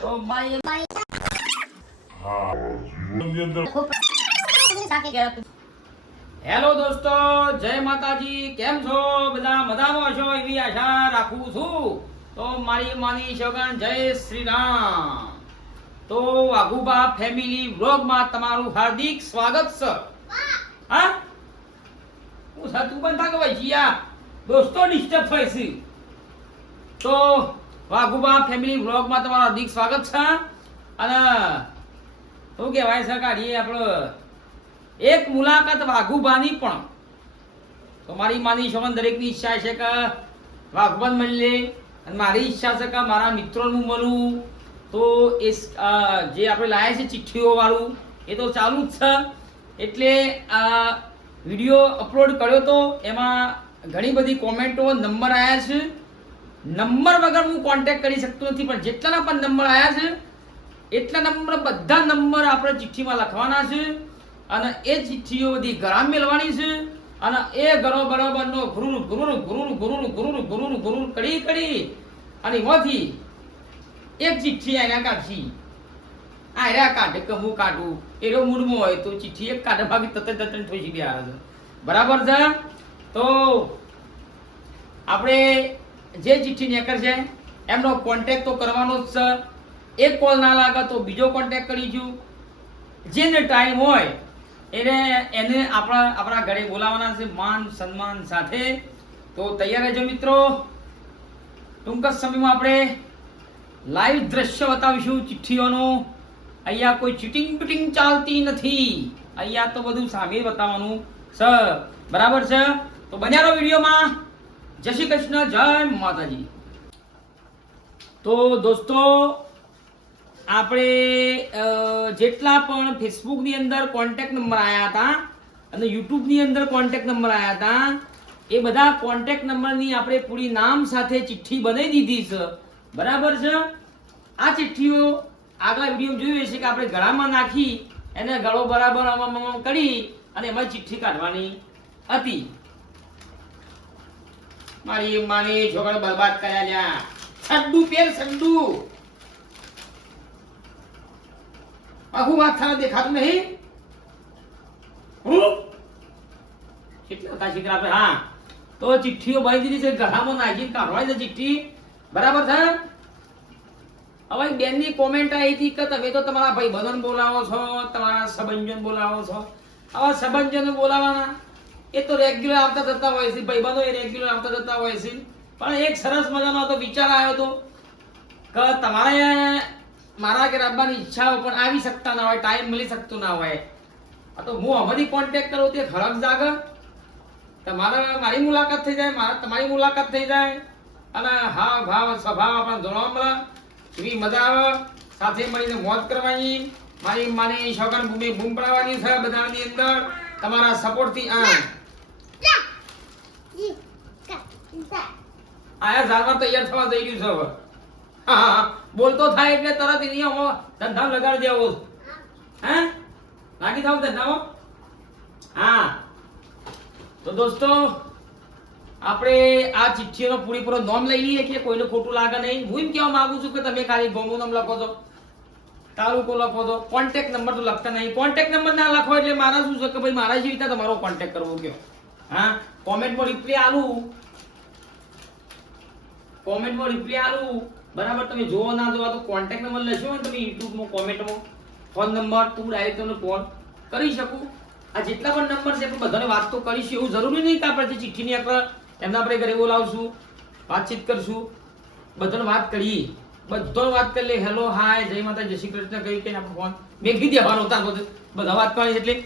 તો મારી હેલો દોસ્તો, જય માતાજી. કેમ છો બધા? મજામાં છો એવી આશા રાખું છું. તો મારી માની શોગન જય શ્રી રામ. તો વાઘુબા ફેમિલી વ્લોગમાં તમારું હાર્દિક સ્વાગત છે. હા હું સાતું બંધા કે ભાઈ જીયા દોસ્તો ડિસ્ટર્બ થાય છે. તો વાઘુબા ફેમિલી વ્લોગમાં તમારું હાર્દિક સ્વાગત છે. અને શું કહેવાય છે કાઢીએ આપણો એક મુલાકાત વાઘુબાની પણ. તો મારી માની શોગન દરેકની ઈચ્છા છે કે વાઘુબાને મળી લે, અને મારી ઈચ્છા છે કે મારા મિત્રોનું મળું. તો એ જે આપણે લાયા છે ચિઠ્ઠીઓ વાળું એ તો ચાલુ જ છે. એટલે આ વિડીયો અપલોડ કર્યો તો એમાં ઘણી બધી કોમેન્ટો, નંબર આવ્યા છે. નંબર વગર હું કોન્ટેક્ટ કરી શકતો નથી, પણ જેટલાના પણ નંબર આવ્યા છે એટલા નંબર, બધા નંબર આપણે ચિઠ્ઠીમાં લખવાના છે. અને એ ચિઠ્ઠીઓ બધી ઘરામ મેળવાની છે. અને એ ઘરો બરાબરનો ગુરુર ગુરુર ગુરુર ગુરુર ગુરુર ગુરુર ગુરુર કરી કરી અને એમાંથી એક ચિઠ્ઠી આયા કાઢી. આયા કાઢે કે હું કાઢું એનો મૂડમાં હોય તો ચિઠ્ઠી એક કાઢે, બાકી તત ઠોસી દે આવે છે. બરાબર છે. તો આપણે જે ચિઠ્ઠી નેકર છે એમનો કોન્ટેક્ટ તો કરવાનો જ છે. એક કોલ ના લાગે તો બીજો કોન્ટેક્ટ કરીશું. જેને ટાઈમ હોય એને આપણા ઘરે બોલાવવાના છે, માન સન્માન સાથે. તો તૈયાર રહેજો મિત્રો. ટૂંક જ સમયમાં આપણે લાઈવ દ્રશ્ય બતાવીશું ચિઠ્ઠીઓનું. અહીંયા કોઈ ચીટિંગ બીટિંગ ચાલતી નથી. અહીંયા તો બધું સામે બતાવવાનું છે. બરાબર છે. તો બન્યા રહો વિડીયોમાં. જય શ્રી કૃષ્ણ, જય માતાજી. તો દોસ્તો, આપણે જેટલા પણ ફેસબુકની અંદર કોન્ટેક્ટ નંબર આવ્યા હતા અને યુટ્યુબની અંદર કોન્ટેક્ટ નંબર આવ્યા હતા, એ બધા કોન્ટેક્ટ નંબરની આપણે પૂરી નામ સાથે ચિઠ્ઠી બનાવી દીધી છે. બરાબર છે. આ ચિઠ્ઠીઓ આગલા વિડીયો જોયું હશે કે આપણે ગળામાં નાખી એને ગળો બરાબર આમ કરી અને એમાં ચિઠ્ઠી કાઢવાની હતી. મારી માની છોકરા બરબાદ કર્યા લ્યા. સડ્ડુ પેર સડ્ડુ. આખું વાત થાને દેખાતું નહીં. કેટલા હતા શીખર આપણે? હા, તો ચિઠ્ઠીઓ બાંધી દીધી છે, ગળામાં નાખીને કાઢવાની છે ચિઠ્ઠી. બરાબર છે. હવે બેનની કોમેન્ટ આવી હતી કે તમે તો તમારા ભાઈબંધોને બોલાવો છો, તમારા સંબંધીઓને બોલાવો છો. આવા સંબંધીઓને બોલાવવાના એ તો રેગ્યુલર આવતા જતા હોય છે, ભાઈબંધો એ રેગ્યુલર આવતા જતા હોય છે. પણ એક સરસ મજાનો તો વિચાર આવ્યો હતો કે તમારે મારા ઘરે આવવાની ઈચ્છા હોય પણ આવી શકતા ના હોય, ટાઈમ મળી શકતો ના હોય. તો હું અમારી કોન્ટેક્ટ કરું તે ખરાબ જાગે, મારી મુલાકાત થઈ જાય, તમારી મુલાકાત થઈ જાય, અને હા ભાવ સ્વભાવ આપણને જોવા મળે, એવી મજા આવે. સાથે મળીને મોજ કરવાની. મારી માની શોગન ભૂમિ બૂમ પડાવવાની છે બધાની અંદર તમારા સપોર્ટથી. આયા જાનવર તૈયાર થવા જઈ રહ્યું છે હવે. હા, બોલતો થાય એટલે તરત એની ધંધા લગાડી દેવો. હે, લાગી થાવ ધંધામાં. હા, તો દોસ્તો, આપણે આ ચિઠ્ઠીનો પૂરેપૂરો નોમ લઈ લઈએ કે કોઈને ખોટું લાગે નહીં. હું એમ કહેવા માંગુ છું કે તમે ખાલી ગામનું નામ લખો છો, તાલુકો લખો છો, કોન્ટેક્ટ નંબર તો લખતા નહીં. કોન્ટેક્ટ નંબર ના લખો એટલે મારા શું છે કે ભાઈ મારા જેવી રીતે તમારો કોન્ટેક્ટ કરવો કયો. હા, કોમેન્ટમાં રિપ્લાય આલું, કોમેન્ટમાં રિપ્લાય આલું. બરાબર. તમે જોવો ના જોવા તો કોન્ટેક્ટ નંબર લખો ને તમે યુટ્યુબમાં કોમેન્ટમાં, ફોન નંબર તો હું ડાયરેક્ટ તમને ફોન કરી શકું. આ જેટલા પણ નંબર છે આપણે બધાને વાત તો કરીશું. એવું જરૂરી નહીં કે આપણે જે ચિઠ્ઠીની આપણે એમના આપણે ઘરે બોલાવશું, વાતચીત કરશું, બધાને વાત કરીએ, બધો વાત કરી લે. હેલો, હાય, જય માતા, જય શ્રી કૃષ્ણ કહી કે આપણે ફોન મેકી દેવાનો હતા. બધા વાત કરવાની એટલે.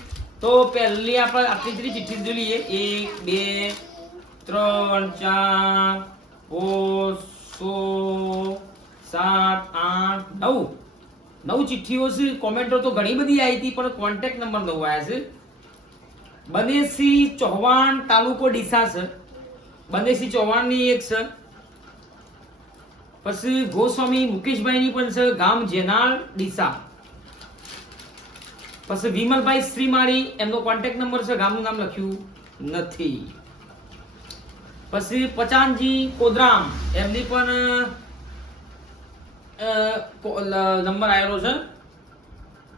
તો પહેલી આપણે આપણી જેટલી ચિઠ્ઠી જોઈ લઈએ. 1 2 3 4 5 6 7 8 9 9 ચિઠ્ઠીઓ છે. કોમેન્ટો તો ઘણી બધી આવી હતી પણ કોન્ટેક્ટ નંબર 9 આવ્યા છે. બનેસી ચૌહાણ, તાલુકો ડીસા છે. બનેસી ચૌહાણની એક છે. પછી ગોસ્વામી મુકેશભાઈની પણ છે, ગામ જેનાળ ડીસા. પછી વિમલભાઈ શ્રીમાળી, એમનો કોન્ટેક્ટ નંબર છે, ગામનું નામ લખ્યું નથી. પછી પચાનજી કોદરામ, એમની પણ નંબર આવેલો છે.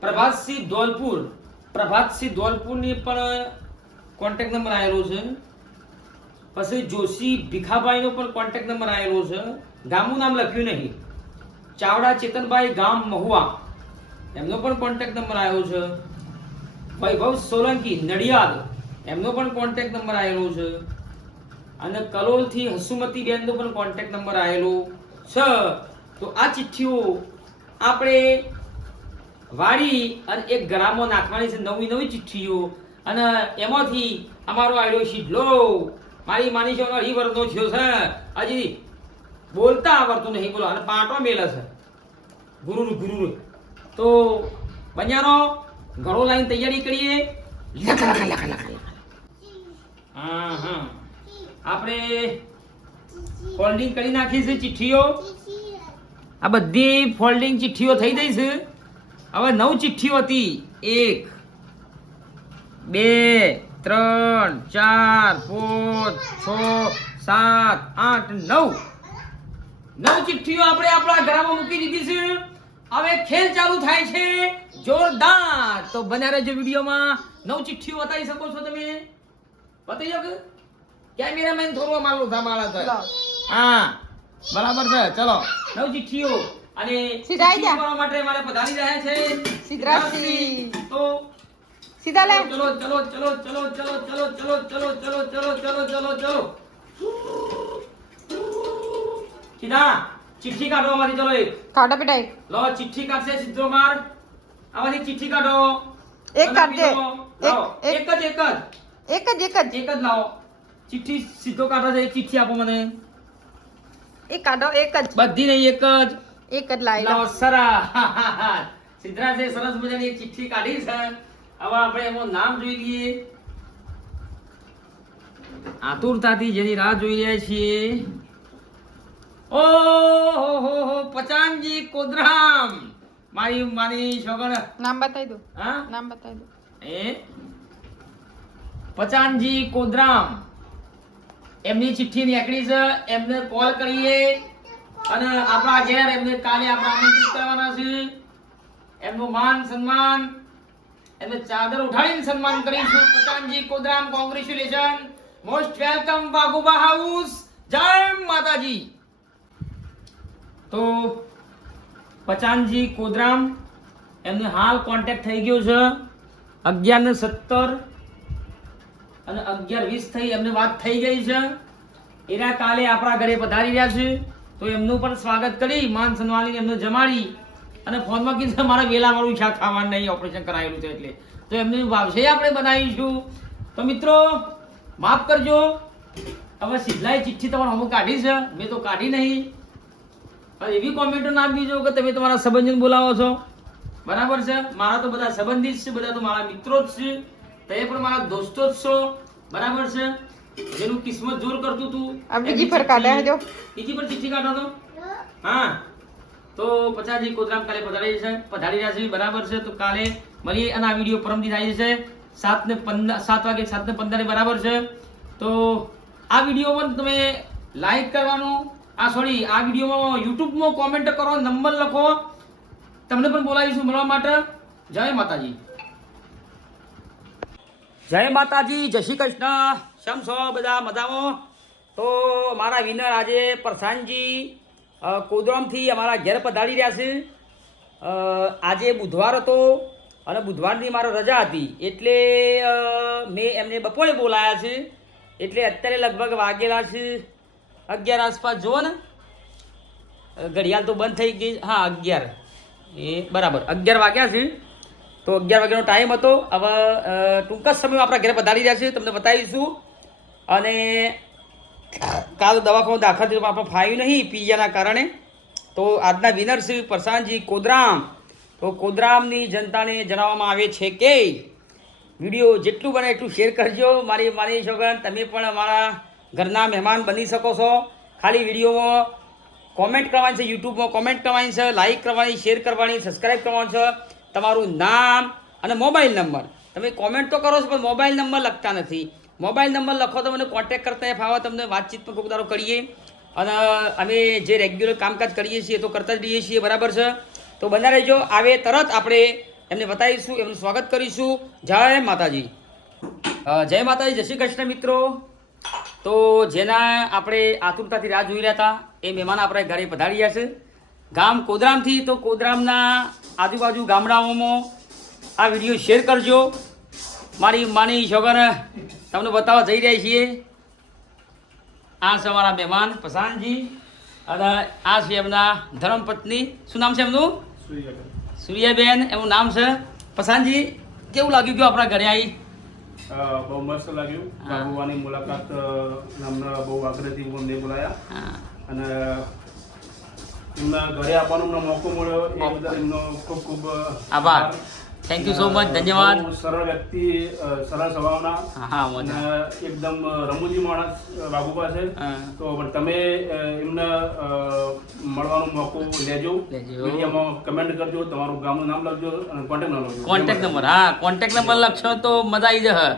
પ્રભાતસિંહ ધોલપુરની પણ કોન્ટેક્ટ નંબર આવેલો છે. પછી જોશી ભીખાભાઈનો પણ કોન્ટેક્ટ નંબર આવેલો છે. ગામનું નામ લખ્યું નહીં. ચાવડા ચેતનભાઈ, ગામ મહુવા, એમનો પણ કોન્ટેક્ટ નંબર આવ્યો છે. વૈભવ સોલંકી નડિયાદ, એમનો પણ કોન્ટેક્ટ નંબર આવેલો છે. અને કલોલથી હસુમતી બેનનો પણ કોન્ટેક્ટ નંબર આવેલો છે. તો આ ચિઠ્ઠીઓ આપણે વાળી અને એક ગ્રામમાં નાખવાની છે, નવી ચિઠ્ઠીઓ. અને એમાંથી અમારો આઈડિયો શીધલો મારી માની છે 2 વર્ષનો થયો છે, હજી બોલતા આવડતું નહીં. બોલો, અને પાટો મેલે છે ગુરુ. તો બન્યાનો ઘણો લાઈન તૈયારી કરીએ. હા આપણે ફોલ્ડિંગ કરી નાખી છે ચિઠ્ઠીઓ. આ બધી ફોલ્ડિંગ ચિઠ્ઠીઓ થઈ ગઈ છે. હવે 9 ચિઠ્ઠીઓ હતી. 1 2 3 4 5 6 7 8 9 ચિઠ્ઠીઓ આપણે આપણા ઘરમાં મૂકી દીધી છે. હવે ખેલ ચાલુ થાય છે જોરદાર. તો બન્યા રહેજો વિડીયોમાં. 9 ચિઠ્ઠીઓ બતાવી શકો છો તમે? બતાવી શકો? કેમેરામેન થોડો માલો ધમાળા થાય. હા બરાબર છે. ચલો 9 ચિઠ્ઠીઓ અને ચિઠ્ઠી કરવા માટે મારે પધારી રહ્યા છે સિદ્ધરાજસિંહ. તો સીધા લે. ચલો સીધા ચિઠ્ઠી કાઢો આમાંથી. ચલો કાઢો બેટા. લો ચિઠ્ઠી કાઢશે સિદ્ધો માર. આમાંથી ચિઠ્ઠી કાઢો. એક કાઢજે. એક જ લાવો. ચિઠ્ઠી સીધો કાઢો છે. એક ચિઠ્ઠી આપો મને. એક કાઢો. એક જ. બધી નહીં, એક જ લાવી લાવો. સરા સિદ્ધરાજે સરસ મજાની એક ચિઠ્ઠી કાઢી છે. હવે આપણે એમાં નામ જોઈ લઈએ. આતુરતાથી જેની રાહ જોઈ રહ્યા છીએ. ઓહો પચાનજી કોદરામ, મારી માની છોકરા. નામ બતાવી દો. હા નામ બતાવી દો. પચાનજી કોદરામ, એમની ચિઠ્ઠી નીકળી છે. એમને કોલ કરીએ અને આપણા ઘેર એમને કાલે આપણે આમંત્રિત કરવાના છે. એમનું માન સન્માન, એમને ચાદર ઉઠાડીને સન્માન કરીશું. પચાનજી Kodaram, congratulation, most welcome વાઘુબા house. જય માતાજી. તો પચાનજી કોદરામ એમને હાલ કોન્ટેક્ટ થઈ ગયો છે. 11:17 અને 11:20 થઈ એમને વાત થઈ ગઈ છે. એના કાલે આપણા ઘરે પધારી રહ્યા છે. તો એમનું પણ સ્વાગત કરી, માન સન્માન એમને જમાડી અને ફોનમાં કીધું મારે વેલાવાળું શાક ખાવાનું નહીં, ઓપરેશન કરાયેલું છે એટલે. તો એમની વાવશે આપણે બનાવીશું. તો મિત્રો માફ કરજો, હવે સિદ્ધલાએ ચિઠ્ઠી તમારે અમુક કાઢી છે, મેં તો કાઢી નહીં. એવી કોમેન્ટો ના આપજો કે તમે તમારા સંબંધીને બોલાવો છો. બરાબર છે, મારા તો બધા સંબંધી જ છે, બધા તો મારા મિત્રો જ છે, તમે પણ મારા દોસ્તો જ છો. બરાબર છે, જેનું કિસ્મત જોર કરતું હતું. બીજી પર કાઢ્યા જો. બીજી પર ચિઠ્ઠી કાઢો તો. હા તો પચાસજી કોદરામ કાલે પધારી રહ્યા છે. બરાબર છે, તો કાલે મળીએ અને આ વિડીયો પરમદી થાય છે 7 વાગે 7:15. બરાબર છે, તો આ વિડીયો પણ તમે લાઈક કરવાનું. આ વિડીયોમાં યુટ્યુબમાં કોમેન્ટ કરો, નંબર લખો, તમને પણ બોલાવીશું મળવા માટે. જય માતાજી. જય માતાજી, જય શ્રી કૃષ્ણ. કેમ છો બધા? મજામાં? તો મારા વિનર આજે પરસાનજી કોદરામથી અમારા ઘેર પધારી રહ્યા છે. આજે બુધવાર હતો અને બુધવારની મારો રજા હતી એટલે મેં એમને બપોરે બોલાયા છે. એટલે અત્યારે લગભગ વાગેલા છે 11 આસપાસ. જુઓ ને ઘડિયાળ તો બંધ થઈ ગઈ. હા 11 બરાબર 11 વાગ્યા છે. તો 11 વાગ્યાનો ટાઈમ હતો. હવે ટૂંક જ સમયમાં આપણા ઘરે પધારી રહ્યા છે, તમને બતાવીશું. અને કાલ દવાખાનું દાખલ થયું, આપણે ફાવ્યું નહીં પીઝાના કારણે. તો આજના વિનર છે પરસાનજી કોદરામ. તો કોદરામની જનતાને જણાવવામાં આવે છે કે વિડીયો જેટલું બને એટલું શેર કરજો. મારી છોકરા, તમે પણ અમારા ઘરના મહેમાન બની શકો છો. ખાલી વિડીયોમાં કોમેન્ટ કરવાની છે, યુટ્યુબમાં કોમેન્ટ કરવાની છે, લાઈક કરવાની, શેર કરવાની, સબસ્ક્રાઈબ કરવાનું છે. તમારું નામ અને મોબાઈલ નંબર. તમે કોમેન્ટ તો કરો છો પણ મોબાઈલ નંબર લખતા નથી. મોબાઈલ નંબર લખો તો મને કોન્ટેક્ટ કરતા ફાવે, તમને વાતચીત પણ ખૂબ દારો કરીએ. અને અમે જે રેગ્યુલર કામકાજ કરીએ છીએ તો કરતા જ રહીએ છીએ, બરાબર છે. તો બના રહેજો, આવે તરત આપણે એમને બતાવીશું, એમનું સ્વાગત કરીશું. જય માતાજી. જય માતાજી, જય શ્રી કૃષ્ણ મિત્રો. તો જેના આપણે આતુરતાથી રાહ જોઈ રહ્યા હતા એ મહેમાન આપણે ઘરે પધાર્યા છે ગામ કોદરામથી. તો કોદરામના આજુબાજુ ગામડાઓમાં આ વિડીયો શેર કરજો. મારી માની છોકર તમને બતાવવા જઈ રહ્યા છીએ. આ છે અમારા મહેમાન પસાનજી અને આ છે એમના ધર્મપત્ની. શું નામ છે એમનું? સૂર્યાબેન એમનું નામ છે. પસાનજી, કેવું લાગ્યું ગયું આપણા ઘરે આવી? બહુ મસ્ત લાગ્યું. બાબુવાની મુલાકાત અમને બહુ આગ્રહથી અમને બોલાયા અને એમના ઘરે આવવાનો અમને મોકો મળ્યો એ બદલ એમનો ખૂબ ખૂબ આભાર. થેન્ક યુ સો મચ, ધન્યવાદ. બહુ સરળ વ્યક્તિ, સરળ સ્વભાવના હા, અને એકદમ રમૂજી માણસ બાબુબા છે. તો પણ તમે એમને મળવાનો મોકો લેજો. વિડીયોમાં કમેન્ટ કરજો, તમારું ગામનું નામ લખજો અને કોન્ટેક્ટ નંબર લખજો. કોન્ટેક્ટ નંબર, હા, કોન્ટેક્ટ નંબર લખશો તો મજા આવી જશે.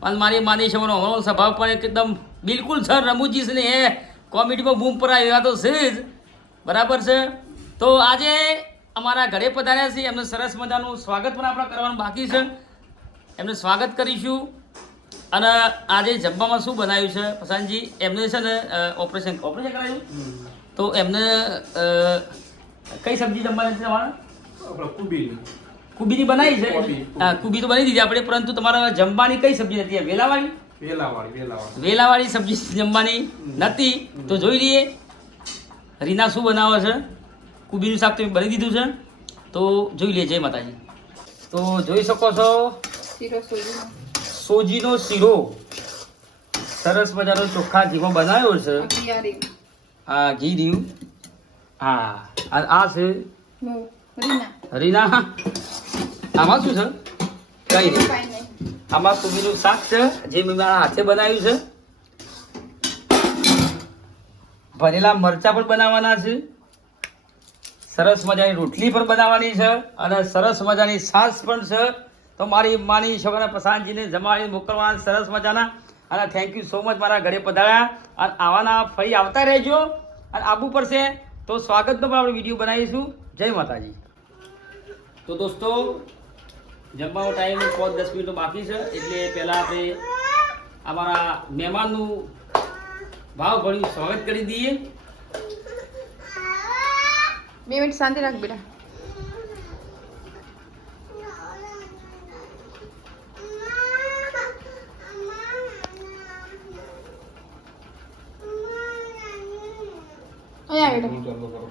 પણ મારી માની છે હમણાં સ્વભાવ પણ એકદમ બિલકુલ સર રમૂજી છે ને એ કોમેડીમાં બૂમ પર આવ્યા તો છે જ, બરાબર છે. તો આજે અમારા ઘરે પધાર્યા છે, એમને સરસ મજાનું સ્વાગત પણ આપણે કરવાનું બાકી છે. એમને સ્વાગત કરીશું. અને આજે જમવામાં શું બનાવ્યું છે પસાનજી? એમને છે ને ઓપરેશન કરાયું, તો એમને કઈ સબ્જી જમવાની છે તમારે? કુબીની બનાવી છે. હા, કુબી તો બની દીધી આપણે, પરંતુ તમારે જમવાની કઈ સબ્જી નથી? વેલાવાળી સબ્જી જમવાની નથી. તો જોઈ લઈએ રીના શું બનાવે છે. કુબીનું શાક તો બની દીધું છે, તો જોઈ લઈએ. જય માતાજી. તો જોઈ શકો છો સોજીનો શીરો સરસ મજાનો ચોખ્ખા ઘીમાં બનાવ્યો છે. હા, ઘી રહ્યું. હા, આ છે રીના. આમાં શું છે? કઈ નહીં. આમાં કુબીનું શાક છે જે મેં મારા હાથે બનાવ્યું છે. ભરેલા મરચાં પણ બનાવવાના છે. સરસ મજાની રોટલી પણ બનાવવાની છે અને સરસ મજાની છાશ પણ છે. તો મારી માની છોકરા પસાનજીને જમાડી મોકલવાના સરસ મજાના. અને થેન્ક યુ સો મચ મારા ઘરે પધાર્યા. અને આવાના ફરી આવતા રહેજો. અને આવવું પડશે તો સ્વાગતનો પણ આપણે વિડીયો બનાવીશું. જય માતાજી. તો દોસ્તો, જમવાનો ટાઈમ 5-10 મિનિટ બાકી છે, એટલે પહેલાં આપણે અમારા મહેમાનનું ભાવભર્યું સ્વાગત કરી દઈએ. 2 મિનિટ શાંતિ રાખ બેટા. અહીંયા બેટા.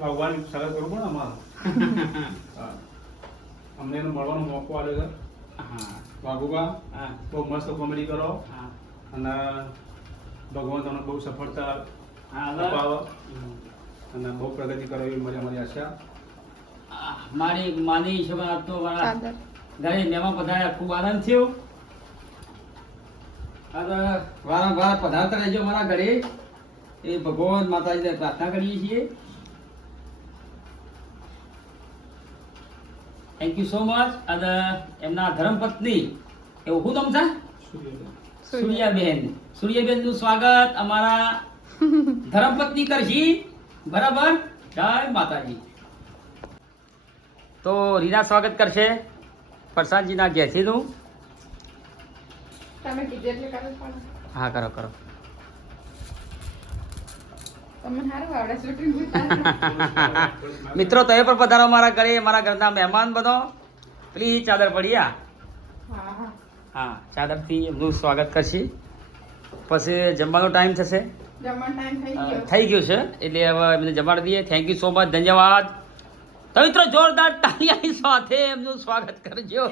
ભગવાન સરસ કરું પણ અમારે અમને એનો મળવાનો મોકો આવ્યો છે. બાબુબા બહુ મસ્ત કોમેડી કરો અને ભગવાન તમને બહુ સફળતા અપાવે અને બહુ પ્રગતિ કરો એવી અમારી આશા. મારી માની છોકરા તો મારા ઘરે મહેમાન પધાર્યા, ખૂબ આનંદ થયો. અને વારંવાર પધારતા રહેજો મારા ઘરે. એ ભગવાન માતાજીને પ્રાર્થના કરીએ છીએ. Thank you so much. અને એમના ધર્મપત્ની, એવું શું નામ છે? સૂર્યાબેન. સૂર્યાબેનનું સ્વાગત અમારા ધર્મપત્ની કરશી, બરાબર. જય માતાજી. તો રીના સ્વાગત કરશે પ્રસાદજીના ઘેસીનું. તમે કીધું એટલે કરો પણ. હા, કરો કરો. તમને સારું આવડે શૂટિંગ. મિત્રો, તમે પણ પધારો મારા ઘરે, મારા ઘરના મહેમાન બનો. પ્લીઝ ચાદર પડી. હા, ચાદરથી એમનું સ્વાગત કરશી. પછી જમવાનો ટાઈમ થશે. થઈ ગયું છે, એટલે હવે એમને જમાડી દઈએ. થેન્ક યુ સો મચ, ધન્યવાદ. તો મિત્રો, જોરદાર તાળીઓની સાથે એમનું સ્વાગત કરજો.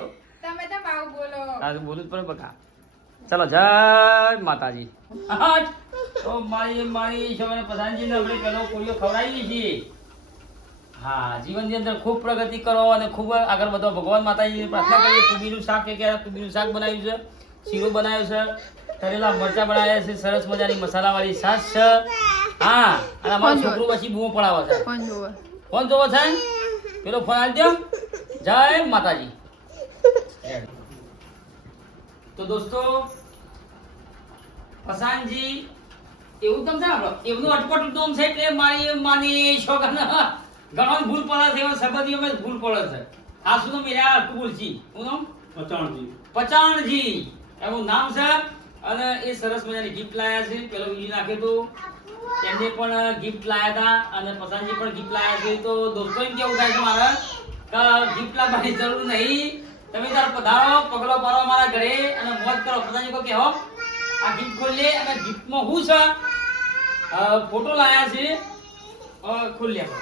તમે તો ભાવ બોલો. બોલું જ પડે બકા. ચલો, જય માતાજી. તો મારી છોકરાને પ્રધાનજીને આપણે પેલો કોળીઓ ખવડાવીએ છીએ. હા, જીવનની અંદર ખૂબ પ્રગતિ કરો અને ખૂબ આગળ વધો. ભગવાન માતાજીની પ્રાર્થના કરીએ. કુબીનું શાક કુબીનું શાક બનાવ્યું છે, શીરો બનાવ્યું છે, તળેલા મરચાં બનાવ્યા છે, સરસ મજાની મસાલાવાળી છાશ છે. હા, અને અમારું છોકરું પછી બૂમો પડાવે છે. ફોન જોવો છે? પેલો ફોન આવી દો. જય માતાજી. તો દોસ્તો, પસાનજી એવું તમ છે આપણો એમનું અટપટ નામ છે એટલે મારી માની છોકરાને ઘણો ભૂલ પડે છે એવા સંબંધીઓમાં ભૂલ પડે છે આ શું નામ એરા અટકું બોલજી શું નામ પચાણજી પચાણજી એવું નામ છે અને એ સરસ મજાની ગિફ્ટ લાયા છે પેલો વિડીયો નાખ્યો તો એમને પણ ગિફ્ટ લાયા હતા અને પચાણજી પણ ગિફ્ટ લાયા છે તો દોસ્તો એમ કેવું થાય છે મારે કે ગિફ્ટ લાવવાની જરૂર નહીં તમે તાર પધારો પગલો પાડો મારા ઘરે અને મોજ કરો પચાણજી કો કહો આ ગિફ્ટ ખોલી અને ગિફ્ટમાં શું છે ફોટો લાયા છે ખોલી આપો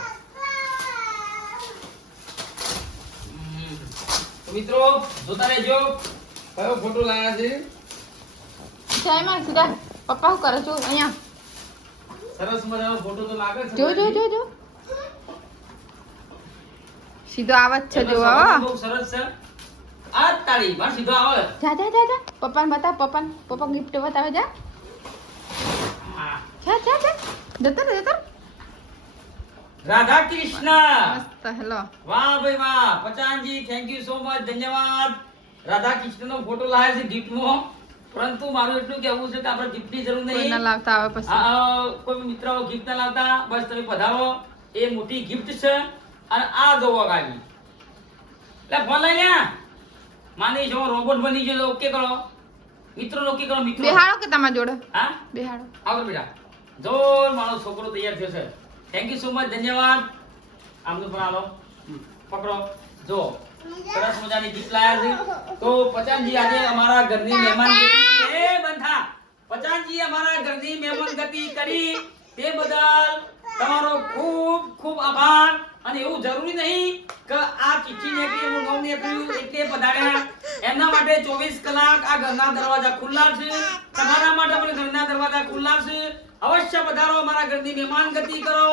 તો મિત્રો જોતા રહેજો કયો ફોટો લાયા છે જય માં સીધા પપ્પા શું કરે છો અહીંયા સરસ મજાનો ફોટો તો લાગે છે જો જો જો જો સીધો આવત છે જો બહુ સરસ છે આ તાળી બાર સીધો આવે જા જા જા જા પપ્પાને બતાવ પપ્પા ગિફ્ટ બતાવે જા હા. જા જા જા જતો રે જતો રાધા કૃષ્ણ મસ્ત હેલો વાહ ભાઈ વાહ પચાનજી થેન્ક યુ સો મચ ધન્યવાદ રાધા કૃષ્ણનો ફોટો લાવ્યા છે ગિફ્ટમાં પરંતુ મારું એટલું કહેવું છે કે આપણે ગિફ્ટની જરૂર કોઈ ના નહીં લાવતા આવે પછી કોઈ મિત્રો ગિફ્ટ ના લાવતા બસ તમે પધારો એ મોટી ગિફ્ટ છે અને આ જોવો ગાડી લે ફોન લઈ લે માની જો રોબોટ બની ગયો ઓકે કરો મિત્રો ઓકે કરો મિત્રો બેહાડો કે તમારા જોડે હા બેહાડો આવો બેટા જો મારો છોકરો તૈયાર થયો છે થેન્ક યુ સો મચ ધન્યવાદ આમનું પણ આલો પકડો જો સરસ મજાની ગિફ્ટ લાયા છે તો પચાનજી આજે અમારા ઘરની મહેમાન ગતિ એ બંધા પચાનજી અમારા ઘરની મહેમાન ગતિ કરી તે બદલ તમારો ખૂબ ખૂબ આભાર અને એવું જરૂરી નહીં કે આ ચિઠ્ઠી નીકળી હું નવ નીકળ્યું એટલે પધાર્યા એમના માટે 24 કલાક આ ઘરના દરવાજા ખુલ્લા છે તમારા માટે પણ ઘરના દરવાજા ખુલ્લા છે અવશ્ય પધારો અમારા ઘરની મહેમાન ગતિ કરો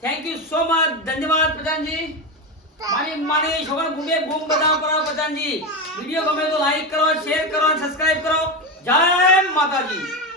થેન્ક યુ સો મચ ધન્યવાદ પચાનજી મારી છોકરા ગુમે ગુમ બતાવ કરો પચાનજી વિડિયો ગમે તો લાઈક કરો શેર કરો સબસ્ક્રાઇબ કરો જય માતાજી